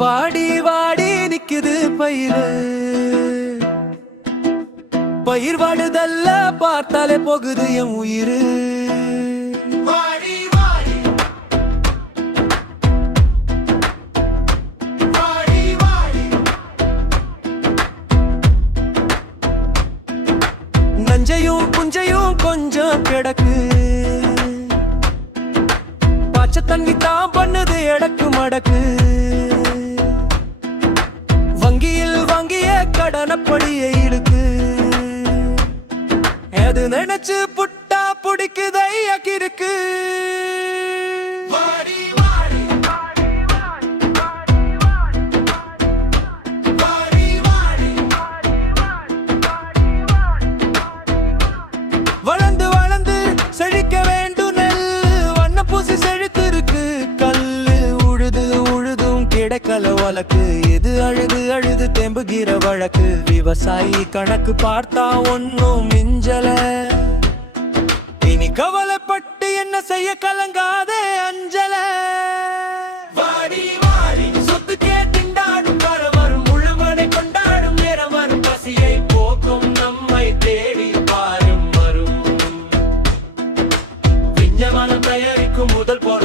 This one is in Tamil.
வாடி வாடி நிக்குது பயிரு பயிர் வாடுதல்ல பார்த்தாலே போகுது என் உயிரு வாடி வாடி. வாடி வாடி. நஞ்சையும் புஞ்சையும் கொஞ்சம் கிடக்கு. பச்சை தண்ணி தான் பண்ணுது எடக்கு மடக்கு. கடனப்படியை இழுக்கு எது நினைச்சு புட்டா பிடிக்குதை அக்கிருக்கு வாடி வாடி வாடி வாடி வளர்ந்து வளர்ந்து செழிக்க வேண்டும் நெல் வண்ண பூசி செழித்திருக்கு கல்லு உழுது உழுதும் கிடைக்கல வழக்கு அழுது அழுது தெம்புகிற வழக்கு. விவசாயி கணக்கு பார்த்தா ஒன்னும் மிஞ்சல. இனி கவலைப்பட்டு என்ன செய்ய கலங்காதே அஞ்சல. கொண்டாடும் நேரம் வரும் பசியை போக்கும் நம்மை தேடி பாரும் வரும் விஞ்ஞானம் தயாரிக்கும் முதல் போற